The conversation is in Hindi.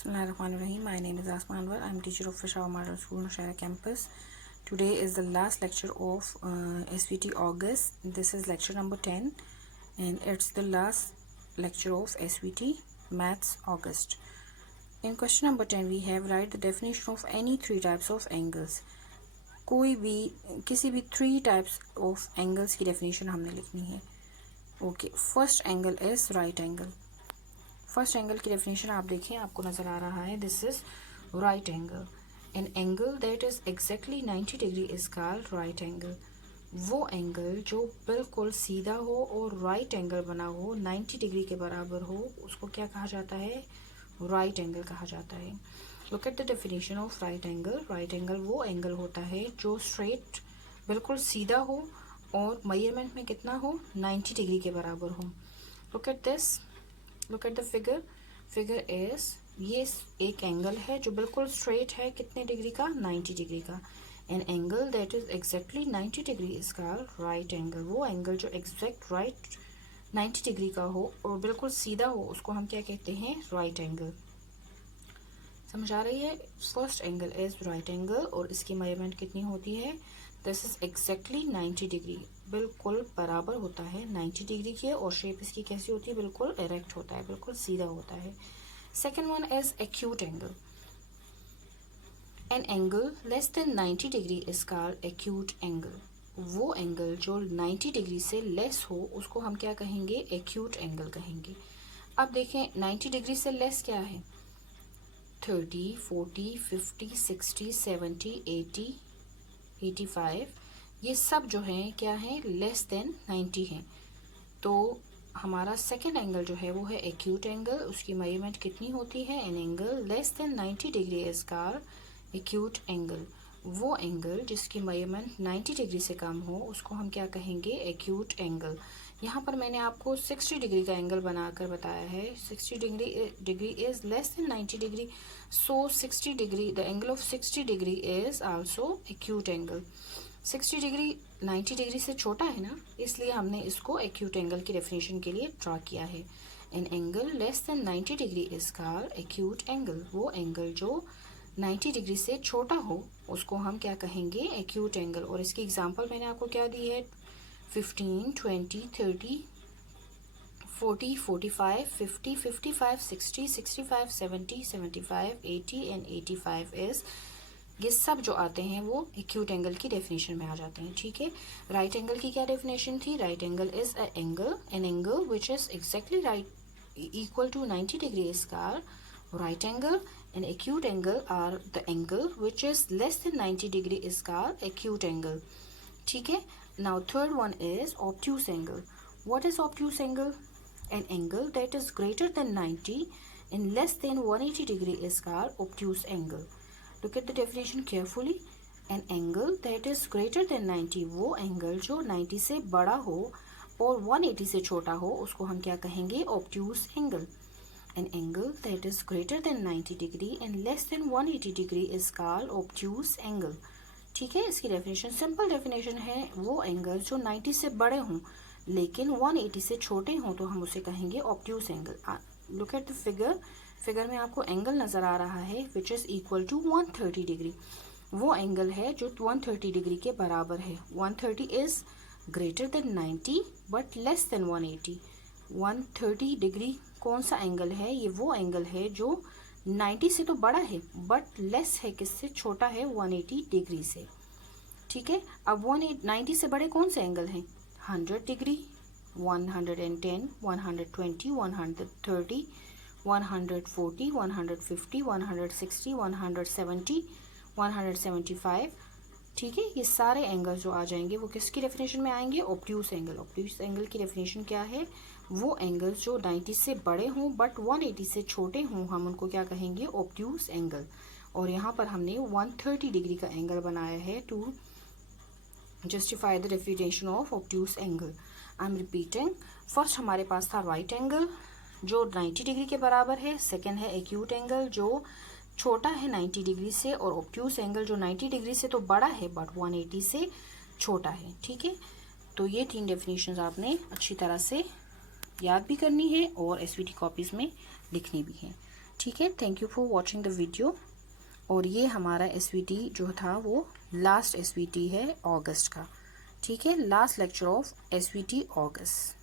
Bismillahirrahmanirrahim. My name is Asma Anwar. I am teacher of Peshawar Model School, Nushaira campus. Today is the last lecture of SVT August. This is lecture number 10 and it's the last lecture of SVT Maths August. In question number 10 we have write the definition of any three types of angles. कोई भी किसी भी थ्री टाइप्स ऑफ एंगल्स की डेफिनेशन हमने लिखनी है. Okay, first angle is right angle. First angle की डेफिनेशन आप देखें, आपको नजर आ रहा है. This is right angle. An angle that is exactly 90 degree is called right angle. वो एंगल जो बिल्कुल सीधा हो और राइट एंगल बना हो, 90 डिग्री के बराबर हो, उसको क्या कहा जाता है? राइट एंगल कहा जाता है. Look at the definition of right angle. Right angle वो एंगल होता है जो स्ट्रेट बिल्कुल सीधा हो और मेजरमेंट में कितना हो? 90 डिग्री के बराबर हो. Look at this. Look at the figure. Figure is, ये एक एंगल है जो बिल्कुल स्ट्रेट है. कितने डिग्री का? 90 डिग्री का. An angle that is exactly 90 degree is called right angle. वो एंगल जो एग्जैक्ट राइट 90 डिग्री का हो और बिल्कुल सीधा हो, उसको हम क्या कहते हैं? Right angle. समझ आ रही है? First angle is right angle और इसकी मेजरमेंट कितनी होती है? This is exactly 90 degree. बिल्कुल बराबर होता है 90 डिग्री के. और शेप इसकी कैसी होती है? बिल्कुल इरेक्ट होता है, बिल्कुल सीधा होता है. Second one is acute angle. An angle less than 90 degree is called acute angle. वो एंगल जो 90 डिग्री से लेस हो, उसको हम क्या कहेंगे? एक्यूट एंगल कहेंगे. अब देखें, 90 डिग्री से लेस क्या है? 30, 40, 50, 60, 70, 80, 85, ये सब जो हैं क्या हैं? लेस देन 90 हैं. तो हमारा सेकेंड एंगल जो है वो है एक्यूट एंगल. उसकी मेजरमेंट कितनी होती है? An angle less than 90 degree is called acute angle. वो एंगल जिसकी मेजरमेंट 90 डिग्री से कम हो, उसको हम क्या कहेंगे? Acute angle. यहाँ पर मैंने आपको 60 डिग्री का एंगल बनाकर बताया है. 60 degree is less than 90 degree. So 60 degree, the angle of 60 degree is also acute angle. 60 degree 90 degree से छोटा है ना, इसलिए हमने इसको एक्यूट एंगल की डेफिनेशन के लिए ड्रा किया है. An angle less than 90 degree is called acute angle. वो एंगल जो 90 डिग्री से छोटा हो, उसको हम क्या कहेंगे? Acute angle. और इसकी एग्जांपल मैंने आपको क्या दी है? 15, 20, 30, 40, 45, 50, 55, 60, 65, 70, 75, 80 एंड 85 इज, ये सब जो आते हैं वो एक्यूट एंगल की डेफिनेशन में आ जाते हैं. ठीक है. राइट एंगल की क्या डेफिनेशन थी? Right angle is a angle, an angle which is exactly right equal to 90 degree is called right angle. And acute angle are the angle which is less than 90 degree is called acute angle. ठीक है. Now third one is obtuse angle. What is obtuse angle? An angle that is greater than 90 and less than 180 degree is called obtuse angle. Look at the definition carefully. An angle that is greater than 90, वो angle जो 90 से बड़ा हो और 180 से छोटा हो, उसको हम क्या कहेंगे? obtuse angle. An angle that is greater than 90 degree and less than 180 degree is called obtuse angle. ठीक है. इसकी डेफिनेशन सिंपल डेफिनेशन है. वो एंगल जो 90 से बड़े हों लेकिन 180 से छोटे हों, तो हम उसे कहेंगे obtuse angle. Look at the figure. Figure में आपको एंगल नजर आ रहा है which is equal to 130 degree. वो एंगल है जो 130 डिग्री के बराबर है. 130 is greater than 90 but less than 180. 130 degree कौन सा एंगल है? ये वो एंगल है जो 90 से तो बड़ा है बट लेस है, किससे? छोटा है 180 डिग्री से. ठीक है. अब 190 से बड़े कौन से एंगल हैं? 100 डिग्री, 110, 120, 130, 140, 150, 160, 170, 175. ठीक है. ये सारे एंगल जो आ जाएंगे वो किसकी डेफिनेशन में आएंगे? Obtuse angle. ऑब्ट्यूज एंगल की डेफिनेशन क्या है? वो एंगल जो 90 से बड़े हों बट 180 से छोटे हों, हम उनको क्या कहेंगे? Obtuse angle. और यहाँ पर हमने 130 डिग्री का एंगल बनाया है to justify the definition of obtuse angle. I am repeating. First हमारे पास था राइट एंगल जो 90 डिग्री के बराबर है. सेकेंड है एक्यूट एंगल जो छोटा है 90 डिग्री से. और ऑब्ट्यूज एंगल जो 90 डिग्री से तो बड़ा है बट 180 से छोटा है. ठीक है. तो ये तीन डेफिनेशंस आपने अच्छी तरह से याद भी करनी है और एसवीटी कॉपीज में लिखनी भी है. ठीक है, thank you for watching the video. और ये हमारा SVT जो था वो लास्ट SVT है अगस्त का। ठीक है, last lecture of SVT August.